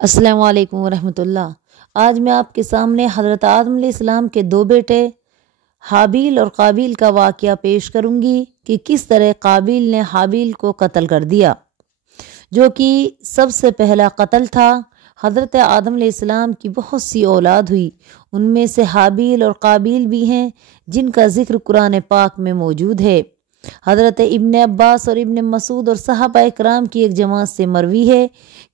السلام علیکم ورحمۃ اللہ۔ آج میں آپ کے سامنے حضرت آدم علیہ السلام کے دو بیٹے حابیل اور قابیل کا واقعہ پیش کروں گی کہ کس طرح قابیل نے حابیل کو قتل کر دیا، جو کہ سب سے پہلا قتل تھا۔ حضرت آدم علیہ السلام کی بہت سی اولاد ہوئی، ان میں سے حابیل اور قابیل بھی ہیں جن کا ذکر قرآن پاک میں موجود ہے۔ حضرت ابن عباس اور ابن مسعود اور صحابہ اکرام کی ایک جماعت سے مروی ہے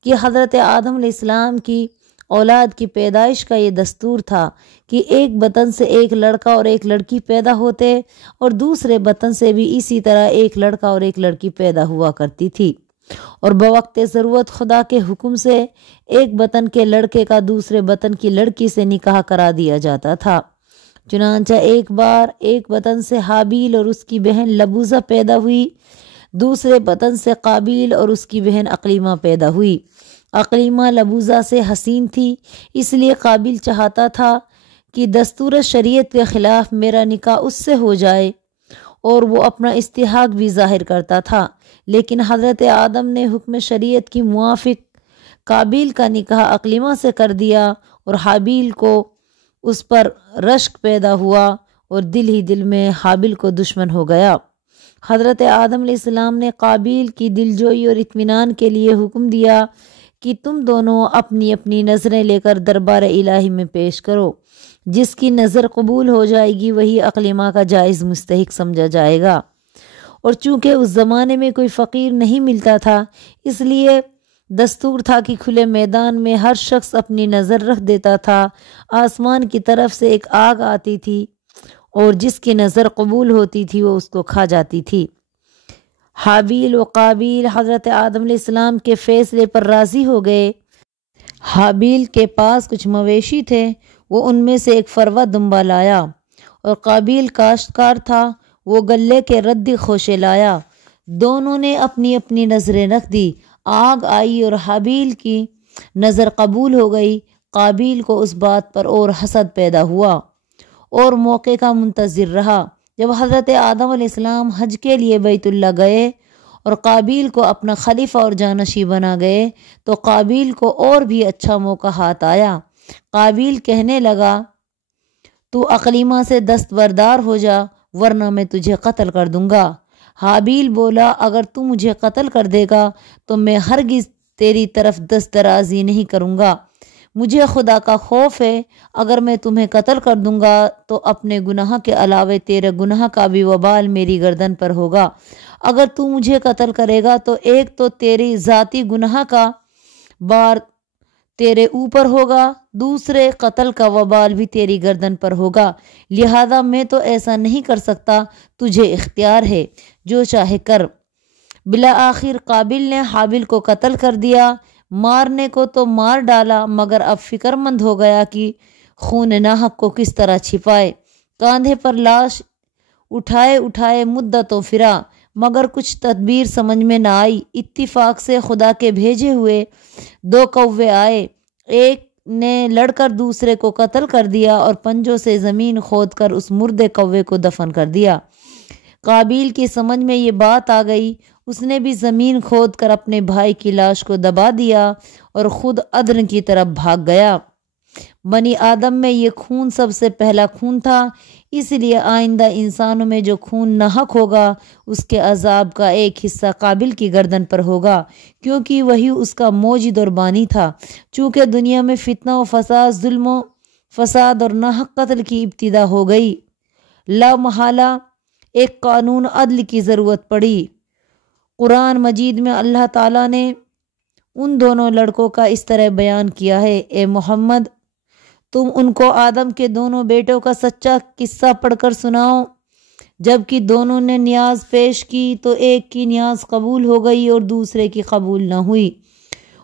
کہ حضرت آدم علیہ السلام کی اولاد کی پیدائش کا یہ دستور تھا کہ ایک بطن سے ایک لڑکا اور ایک لڑکی پیدا ہوتے اور دوسرے بطن سے بھی اسی طرح ایک لڑکا اور ایک لڑکی پیدا ہوا کرتی تھی، اور بوقت ضرورت خدا کے حکم سے ایک بطن کے لڑکے کا دوسرے بطن کی لڑکی سے نکاح کرا دیا جاتا تھا۔ چنانچہ ایک بار ایک بطن سے حابیل اور اس کی بہن لبوزہ پیدا ہوئی، دوسرے بطن سے قابیل اور اس کی بہن اقلیمہ پیدا ہوئی۔ اقلیمہ لبوزہ سے حسین تھی، اس لیے قابیل چاہتا تھا کہ دستور شریعت کے خلاف میرا نکاح اس سے ہو جائے، اور وہ اپنا استحقاق بھی ظاہر کرتا تھا، لیکن حضرت آدم نے حکم شریعت کی موافق قابیل کا نکاح اقلیمہ سے کر دیا، اور حابیل کو اس پر رشک پیدا ہوا اور دل ہی دل میں حابیل کو دشمن ہو گیا۔ حضرت آدم علیہ السلام نے قابیل کی دلجوئی اور اطمینان کے لیے حکم دیا کہ تم دونوں اپنی اپنی نظریں لے کر دربار الہی میں پیش کرو، جس کی نظر قبول ہو جائے گی وہی اقلیمہ کا جائز مستحق سمجھا جائے گا۔ اور چونکہ اس زمانے میں کوئی فقیر نہیں ملتا تھا، اس لیے دستور تھا کہ کھلے میدان میں ہر شخص اپنی نظر رکھ دیتا تھا۔ آسمان کی طرف سے ایک آگ آتی تھی اور جس کی نظر قبول ہوتی تھی وہ اس کو کھا جاتی تھی۔ حابیل و قابیل حضرت آدم علیہ السلام کے فیصلے پر راضی ہو گئے۔ حابیل کے پاس کچھ مویشی تھے، وہ ان میں سے ایک فروا دمبا لایا، اور قابیل کاشتکار تھا، وہ گلے کے ردی خوشے لایا۔ دونوں نے اپنی اپنی نظریں رکھ دی، آگ آئی اور حابیل کی نظر قبول ہو گئی۔ قابیل کو اس بات پر اور حسد پیدا ہوا اور موقع کا منتظر رہا۔ جب حضرت آدم علیہ السلام حج کے لیے بیت اللہ گئے اور قابیل کو اپنا خلیفہ اور جانشین بنا گئے تو قابیل کو اور بھی اچھا موقع ہاتھ آیا۔ قابیل کہنے لگا، تو اقلیمہ سے دستبردار ہو جا ورنہ میں تجھے قتل کر دوں گا۔ حابیل بولا، اگر تو مجھے قتل کر دے گا تو میں ہرگز تیری طرف دست درازی نہیں کروں گا۔ مجھے خدا کا خوف ہے، اگر میں تمہیں قتل کر دوں گا تو اپنے گناہ کے علاوہ تیرے گناہ کا بھی وبال میری گردن پر ہوگا۔ اگر تو مجھے قتل کرے گا تو ایک تو تیری ذاتی گناہ کا بار تیرے اوپر ہوگا، دوسرے قتل کا وبال بھی تیری گردن پر ہوگا، لہذا میں تو ایسا نہیں کر سکتا، تجھے اختیار ہے، جو چاہے کر۔ بالآخر قابیل نے حابیل کو قتل کر دیا۔ مارنے کو تو مار ڈالا، مگر اب فکر مند ہو گیا کہ خون ناحق کو کس طرح چھپائے۔ کاندھے پر لاش اٹھائے اٹھائے مدتوں پھرا، مگر کچھ تدبیر سمجھ میں نہ آئی۔ اتفاق سے خدا کے بھیجے ہوئے دو کوے آئے، ایک نے لڑ کر دوسرے کو قتل کر دیا اور پنجوں سے زمین کھود کر اس مردے کوے کو دفن کر دیا۔ قابیل کی سمجھ میں یہ بات آ گئی، اس نے بھی زمین کھود کر اپنے بھائی کی لاش کو دبا دیا اور خود عدن کی طرف بھاگ گیا۔ بنی آدم میں یہ خون سب سے پہلا خون تھا، اس لیے آئندہ انسانوں میں جو خون ناحق ہوگا اس کے عذاب کا ایک حصہ قابیل کی گردن پر ہوگا، کیونکہ وہی اس کا موجد اور بانی تھا۔ چونکہ دنیا میں فتنہ و فساد، ظلم و فساد اور ناحق قتل کی ابتدا ہو گئی، لا محالہ ایک قانون عدل کی ضرورت پڑی۔ قرآن مجید میں اللہ تعالیٰ نے ان دونوں لڑکوں کا اس طرح بیان کیا ہے، اے محمد تم ان کو آدم کے دونوں بیٹوں کا سچا قصہ پڑھ کر سناؤ۔ جب کہ دونوں نے نیاز پیش کی تو ایک کی نیاز قبول ہو گئی اور دوسرے کی قبول نہ ہوئی۔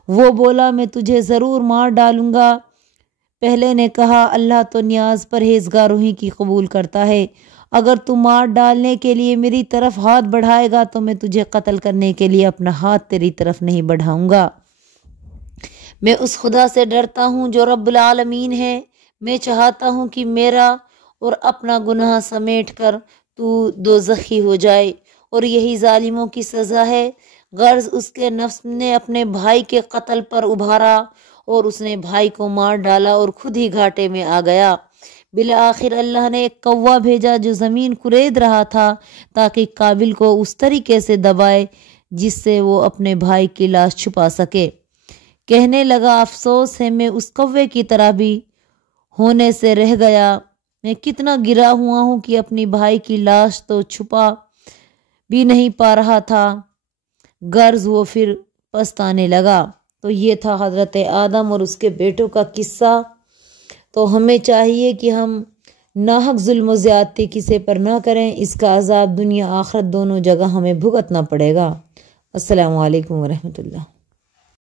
وہ بولا، میں تجھے ضرور مار ڈالوں گا۔ پہلے نے کہا، اللہ تو نیاز پرہیزگاروں ہی کی قبول کرتا ہے، اگر تو مار ڈالنے کے لیے میری طرف ہاتھ بڑھائے گا تو میں تجھے قتل کرنے کے لیے اپنا ہاتھ تیری طرف نہیں بڑھاؤں گا۔ میں اس خدا سے ڈرتا ہوں جو رب العالمین ہے، میں چاہتا ہوں کہ میرا اور اپنا گناہ سمیٹ کر تو دوزخی ہو جائے، اور یہی ظالموں کی سزا ہے۔ غرض اس کے نفس نے اپنے بھائی کے قتل پر ابھارا اور اس نے بھائی کو مار ڈالا اور خود ہی گھاٹے میں آ گیا۔ بالآخر اللہ نے ایک کوا بھیجا جو زمین کھرید رہا تھا تاکہ قابل کو اس طریقے سے دبائے جس سے وہ اپنے بھائی کی لاش چھپا سکے۔ کہنے لگا افسوس ہے میں اس کوے کی طرح بھی ہونے سے رہ گیا، میں کتنا گرا ہوا ہوں کہ اپنی بھائی کی لاش تو چھپا بھی نہیں پا رہا تھا۔ غرض وہ پھر پچھتانے لگا۔ تو یہ تھا حضرت آدم اور اس کے بیٹوں کا قصہ۔ تو ہمیں چاہیے کہ ہم ناحق ظلم و زیادتی کسی پر نہ کریں، اس کا عذاب دنیا آخرت دونوں جگہ ہمیں بھگتنا پڑے گا۔ السلام علیکم ورحمۃ اللہ۔